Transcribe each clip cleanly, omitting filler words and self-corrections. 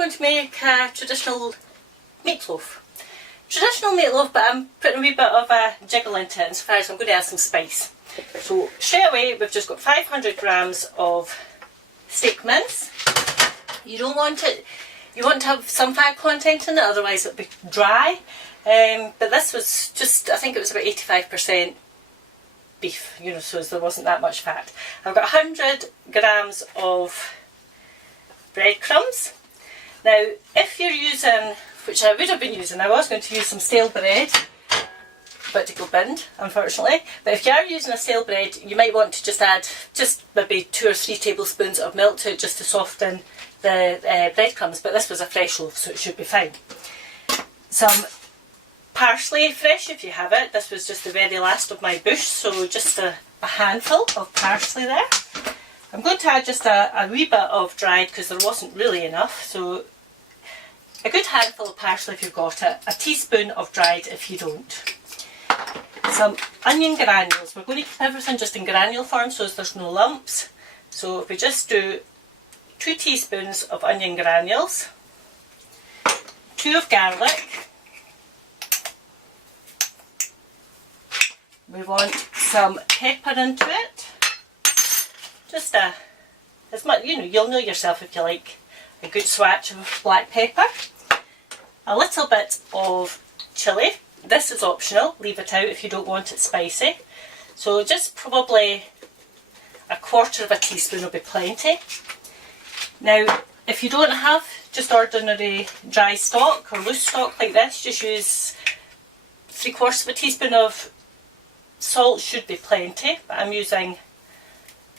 going to make a traditional meatloaf. Traditional meatloaf, but I'm putting a wee bit of a jiggle into it insofar as I'm going to add some spice. So straight away we've just got 500 grams of steak mince. You don't want it, you want to have some fat content in it, otherwise it'll be dry. But this was just, I think it was about 85% beef, you know, so there wasn't that much fat. I've got 100 grams of breadcrumbs. Now if you're using, which I would have been using, I was going to use some stale bread, but to go binned unfortunately, but if you are using a stale bread you might want to just add just maybe 2 or 3 tablespoons of milk to it just to soften the breadcrumbs, but this was a fresh loaf so it should be fine. Some parsley fresh if you have it. This was just the very last of my bush, so just a handful of parsley there. I'm going to add just a wee bit of dried because there wasn't really enough, so a good handful of parsley if you've got it, a teaspoon of dried if you don't. Some onion granules. We're going to keep everything just in granule form so there's no lumps. So if we just do 2 teaspoons of onion granules, 2 of garlic, we want some pepper into it, just as much, you know, you'll know yourself if you like a good swatch of black pepper, a little bit of chilli. This is optional, leave it out if you don't want it spicy. So just probably 1/4 of a teaspoon will be plenty. Now if you don't have just ordinary dry stock or loose stock like this, just use 3/4 of a teaspoon of salt, should be plenty, but I'm using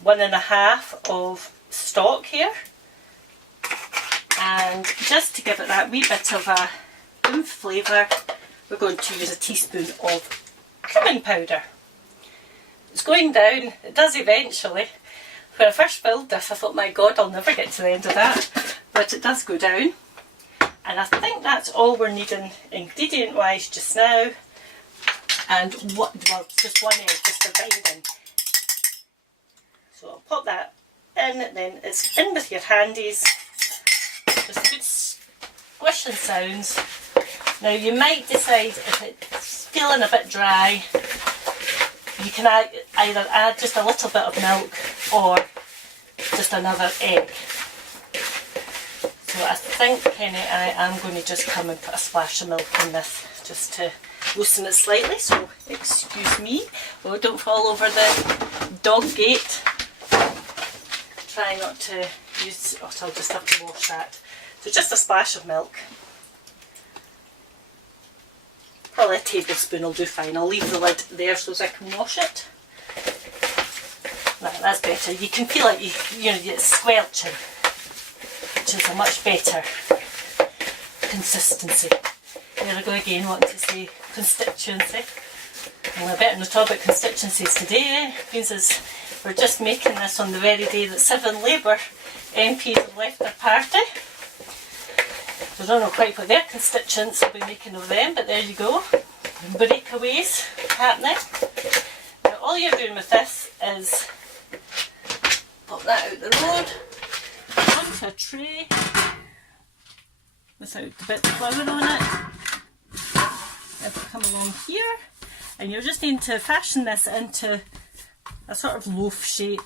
1.5 of stock here. And just to give it that wee bit of a oomph flavour, we're going to use a teaspoon of cumin powder. It's going down, it does eventually. When I first filled this I thought, my god, I'll never get to the end of that, but it does go down. And I think that's all we're needing ingredient wise just now. And well, just 1 egg, just for binding. So I'll pop that in, then it's in with your handies. Just good squishing sounds. Now you might decide if it's feeling a bit dry, you can either add just a little bit of milk or just another egg. So I think, Kenny, I am going to just come and put a splash of milk in this just to loosen it slightly, so excuse me. Oh, don't fall over the dog gate. Try not to use, oh, I'll just have to wash that. So just a splash of milk. Probably a tablespoon will do fine. I'll leave the lid there so that I can wash it. Right, that's better. You can feel it, you know, it's squelching, which is a much better consistency. There I go again, wanting to say constituency. And we're better not talk about constituencies today. It means we're just making this on the very day that 7 Labour MPs have left their party. So I don't know quite what their constituents will be making of them, but there you go. Breakaways happening. Now all you're doing with this is pop that out the road, onto a tray without the bit of flour on it. If we come along here, and you're just needing to fashion this into a sort of loaf shape.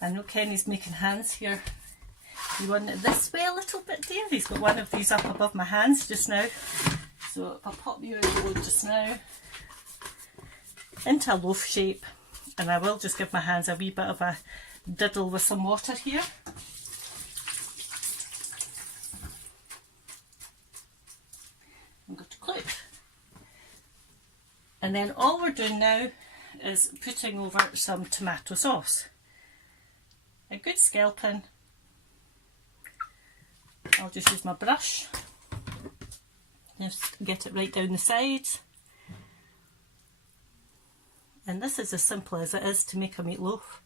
I know Kenny's making hands here. You want it this way a little bit, dear? He's got one of these up above my hands just now. So if I pop you out the road just now into a loaf shape, and I will just give my hands a wee bit of a diddle with some water here. I'm going to clip. And then all we're doing now is putting over some tomato sauce. A good scalping. I'll just use my brush. Just get it right down the sides. And this is as simple as it is to make a meatloaf.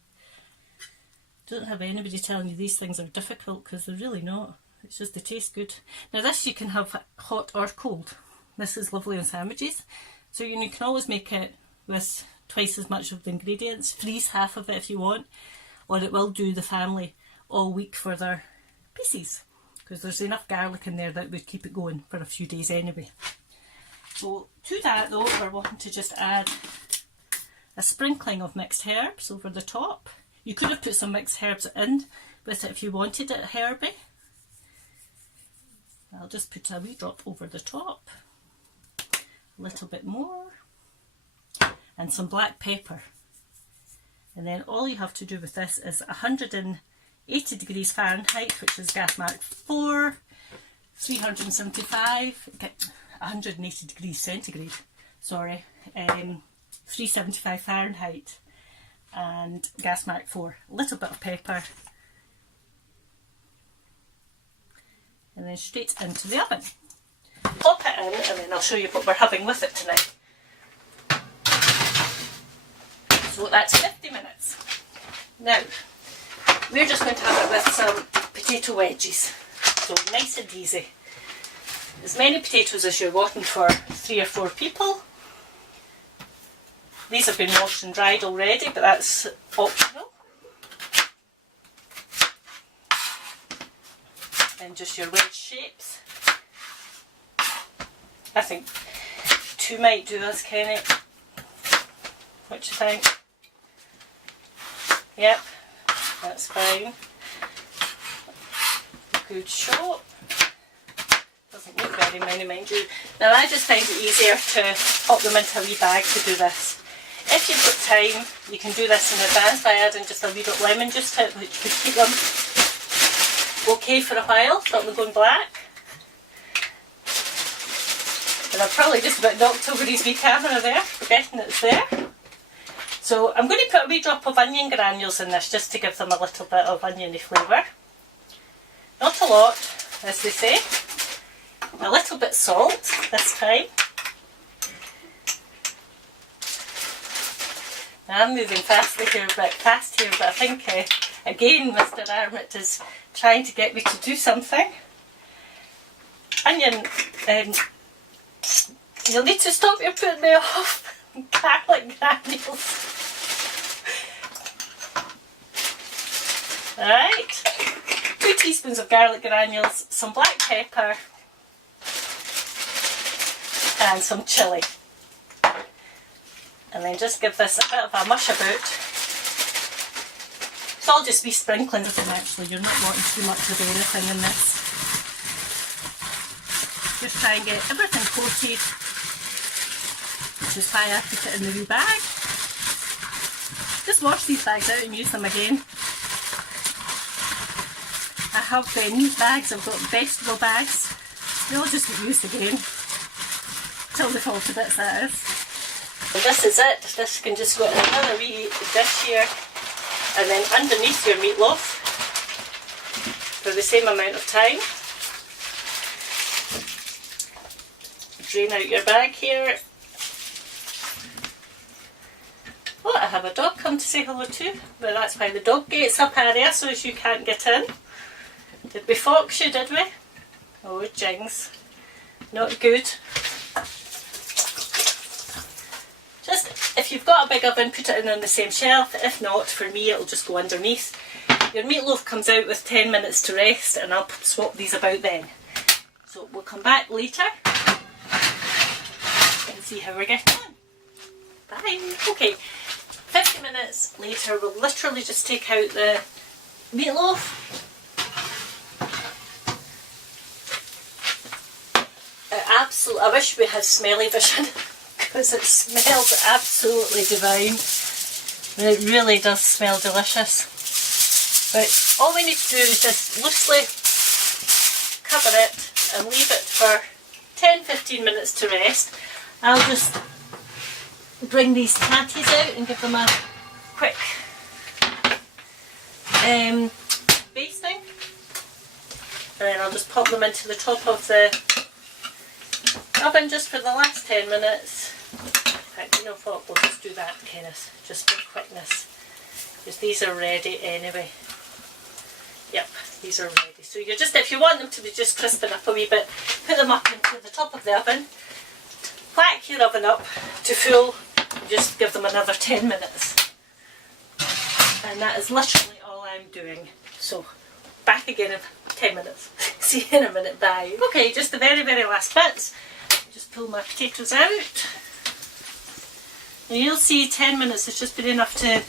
Don't have anybody telling you these things are difficult, because they're really not. It's just they taste good. Now this you can have hot or cold. This is lovely on sandwiches. So you can always make it with twice as much of the ingredients. Freeze half of it if you want, or it will do the family all week for their pieces, because there's enough garlic in there that would keep it going for a few days anyway. So to that though, we're wanting to just add a sprinkling of mixed herbs over the top. You could have put some mixed herbs in with it if you wanted it herby. I'll just put a wee drop over the top, a little bit more, and some black pepper. And then all you have to do with this is 180 degrees Fahrenheit, which is gas mark 4, 375, 180 degrees centigrade, sorry, 375 Fahrenheit, and gas mark 4. A little bit of pepper, and then straight into the oven. Pop it in, and then I'll show you what we're having with it tonight. So that's 50 minutes. Now, we're just going to have it with some potato wedges. So nice and easy. As many potatoes as you're wanting for 3 or 4 people. These have been washed and dried already, but that's optional. And just your wedge shapes. I think 2 might do this, Kenny. What do you think? Yep, that's fine. Good shot. Doesn't need very many, mind you. Now I just find it easier to pop them into a wee bag to do this. If you've got time, you can do this in advance by adding just a wee bit of lemon juice to it, which would keep them okay for a while, stop them going black. And I've probably just about knocked over his wee camera there, forgetting it's there. So I'm going to put a wee drop of onion granules in this just to give them a little bit of oniony flavour. Not a lot, as they say. A little bit salt this time. Now I'm moving fast here, but I think again Mr. Armit is trying to get me to do something. Onion, you'll need to stop your putting me off. Garlic granules. Alright, 2 teaspoons of garlic granules, some black pepper, and some chilli. And then just give this a bit of a mush about. It's all just wee sprinklings of them actually, you're not wanting too much of anything in this. Just try and get everything coated, which is why I put it in the wee bag. Just wash these bags out and use them again. I have neat bags, I've got vegetable bags. They'll just get used again. Till they fall to bits, that is. And this is it. This can just go in another wee dish here. And then underneath your meatloaf for the same amount of time. Drain out your bag here. Oh, I have a dog come to say hello too. But that's why the dog gate's up area, so as you can't get in. Did we fox you, did we? Oh, jings. Not good. Just, if you've got a big oven, put it in on the same shelf. If not, for me, it'll just go underneath. Your meatloaf comes out with 10 minutes to rest, and I'll swap these about then. So we'll come back later and see how we're getting on. Bye. Okay, 50 minutes later, we'll literally just take out the meatloaf. I wish we had smelly vision because it smells absolutely divine. It really does smell delicious. But all we need to do is just loosely cover it and leave it for 10-15 minutes to rest. I'll just bring these tatties out and give them a quick basting. And then I'll just pop them into the top of the oven just for the last 10 minutes. In fact, you know what, we'll just do that, Kenneth, just for quickness. Because these are ready anyway. Yep, these are ready. So you're just, if you want them to be just crisping up a wee bit, put them up into the top of the oven. Whack your oven up to full just give them another 10 minutes. And that is literally all I'm doing. So back again in 10 minutes. See you in a minute, bye. Okay, just the very last bits. Just pull my potatoes out. And you'll see 10 minutes has just been enough to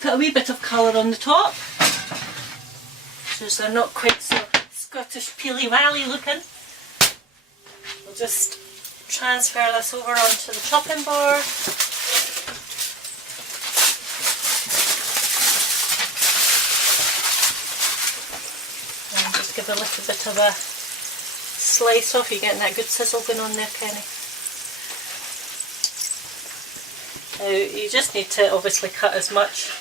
put a wee bit of colour on the top. So they're not quite so Scottish peely-wally looking. We'll just transfer this over onto the chopping board. And just give a little bit of a slice off. You're getting that good sizzle going on there, Kenny. Now you just need to obviously cut as much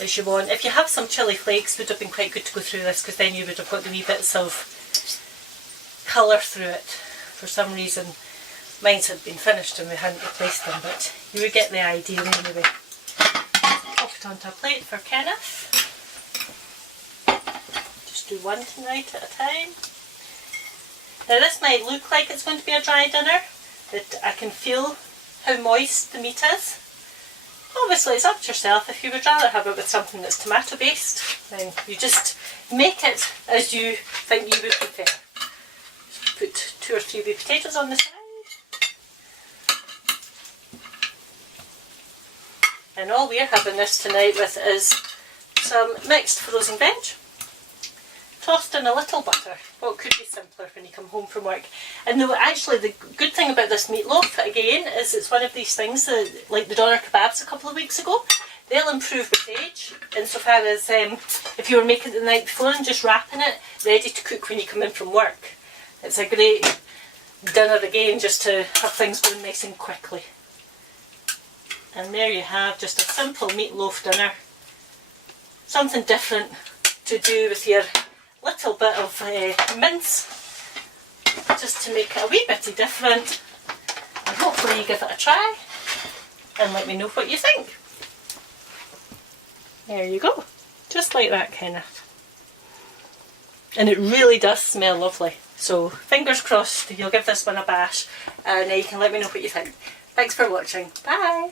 as you want. If you have some chilli flakes, would have been quite good to go through this, because then you would have got the wee bits of colour through it. For some reason mine had been finished and we hadn't replaced them, but you would get the idea anyway. Pop it onto a plate for Kenneth. Just do one tonight at a time. Now this might look like it's going to be a dry dinner, but I can feel how moist the meat is. Obviously it's up to yourself. If you would rather have it with something that's tomato based, then you just make it as you think you would prefer. Just put 2 or 3 wee potatoes on the side. And all we're having this tonight with is some mixed frozen veg, tossed in a little butter. What could be simpler when you come home from work? And actually the good thing about this meatloaf, again, is it's one of these things that, like the doner kebabs a couple of weeks ago, they'll improve with age, insofar as if you were making it the night before and just wrapping it, ready to cook when you come in from work. It's a great dinner again, just to have things going nice and quickly. And there you have just a simple meatloaf dinner. Something different to do with your little bit of mince, just to make it a wee bitty different, and hopefully you give it a try and let me know what you think. There you go, just like that, Kenneth. And it really does smell lovely, so fingers crossed you'll give this one a bash and you can let me know what you think. Thanks for watching, bye!